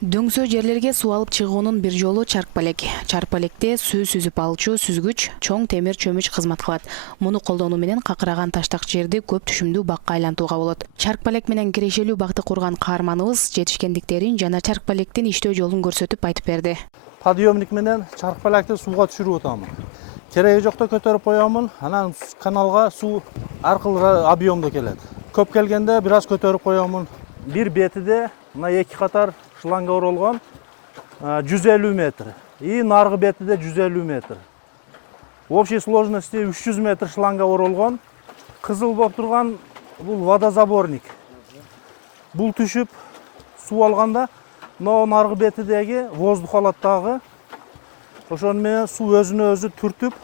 Дөңсө жерлерге суу алып чыгуунун бир жолу чаркпалек. Чаркпалекте суу сүзүп алчу сүзгүч, чоң темир чөмүч кызмат кылат. Муну колдонуу менен какыраган таштак жерди көп түшүмдүү бакка айлантууга болот. Чаркпалек менен кирешелүү бакты курган каарманыбыз жетишкендиктерин жана чаркпалектин иштөө жолун көрсөтүп айтып берди. Подъемник менен чаркпалекти сууга түшүрүп атамын. Кереги жокто көтөрүп коёмун, анан каналга суу аркылуу объемдо келет. Көп келгенде бир аз көтөрүп коёмун. Бир бетиде мына эки катар шланга оролгон 150 метр. И наркы бетиде 150 метр. В общей сложности 300 метр шланга оролгон. Кызыл болуп турган бул водозаборник. Бул түшүп суу алганда но наркы бетидеги воздух алат дагы. Ошону менен суу өзүнө өзү түртүп,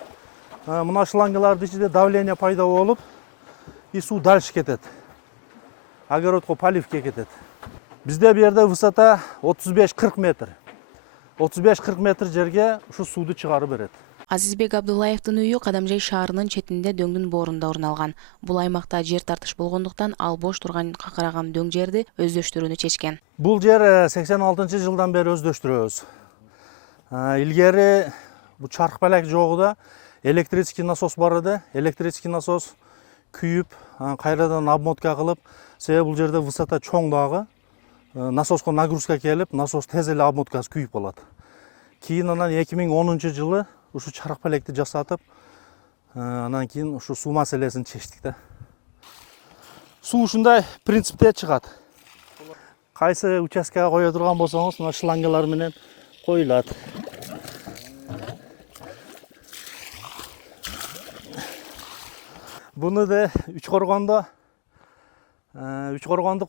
мына шлангалардын ичинде давление пайда болуп, и суу дальше кетет. Огородко, поливке кетет. Бизде бу жерде высота 35-40 метр. 35-40 метр жерге ушу сууду чыгарып берет. Азизбек Абдуллаевдин үйү Кадамжай шаарынын четинде дөңдүн боорунда орун алган. Бул аймакта жер тартыш болгондуктан ал бош турган какыраган дөң жерди өздөштүрүүнү чечкен. Бул жер 86-жылдан бери өздөштүрөбүз. Илгери бу чаркпалек жогуда электрический насос бар эди. Электрический насос күйүп, кайрадан обмотка кылып, себеби бул жерде высота чоң дагы. Насоско нагрузка келип, насос тез эле обмоткасы күйүп калат. Кийин анан 2010-жылы ушу чаркпалекти жасатып, анан кийин ушу суу маселесин чечтик да. Суу ушундай принципте чыгат. Кайсы участкага кое турган болсоңуз, мына шлангалар менен коюлат. Буну да үч коргондук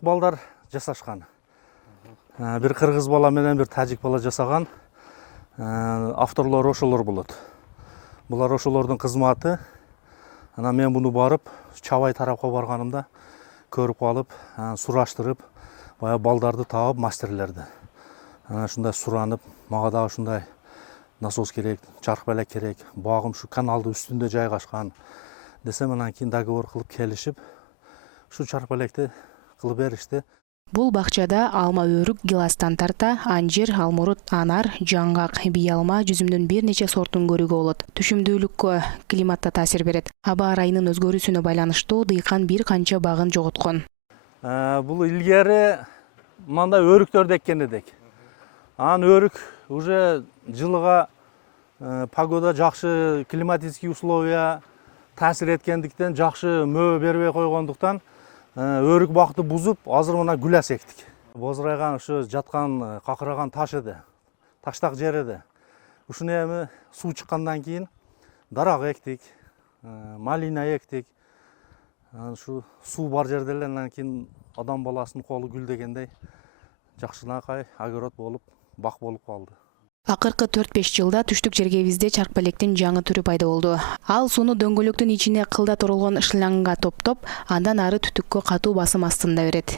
балдар жасашкан. Бир кыргыз бала менен бир тажик бала жасаган. Авторлор ошолор болот. Булар ошолордун кызматы. Анан мен буну барып, Чабай тарапка барганымда көрүп калып, сураштырып, бая балдарды таап, мастерлерди. Ушундай суранып, мага да ушундай насос керек, чаркпалек керек, багым ушу каналдын үстүндө жайгашкан десем, анан кийин договор кылып келишип, ушу чаркпалекти кылып беришти. Бул бакчада алма өрүк, гиластан тарта, анжир, алмурут, анар, жаңгак, бий алма, жүзүмдүн бир нече сортун көрүүгө болот. Түшүмдүүлүккө климатта таасир берет. Аба ырайынын өзгөрүүсүнө байланыштуу дыйкан бир канча багын жоготкон. Бул илгери мындай өрүктөрдү эккен эдик. Анан өрүк уже жылыга погода жакшы, климатический условия таасир эткендиктен жакшы мөө бербей койгондуктан өрүк бакты бузуп, азыр мына гүлас эктик. Бозурайган ушу жаткан какыраган таш эди. Таштак жер эди. Ушуну эми суу чыккандан кийин дарак эктик, малина эктик. Ушу суу бар жерде эле андан кийин адам баласынын колу гүлдегендей жакшынакай огород болуп, бак болуп калды. Акыркы 4-5 жылда түштүк жергебизде чаркпалектин жаңы түрү пайда болду. Ал сууну дөңгөлөктүн ичине кылдат оролгон шлангга топтоп, андан ары түтүккө катуу басым астында берет.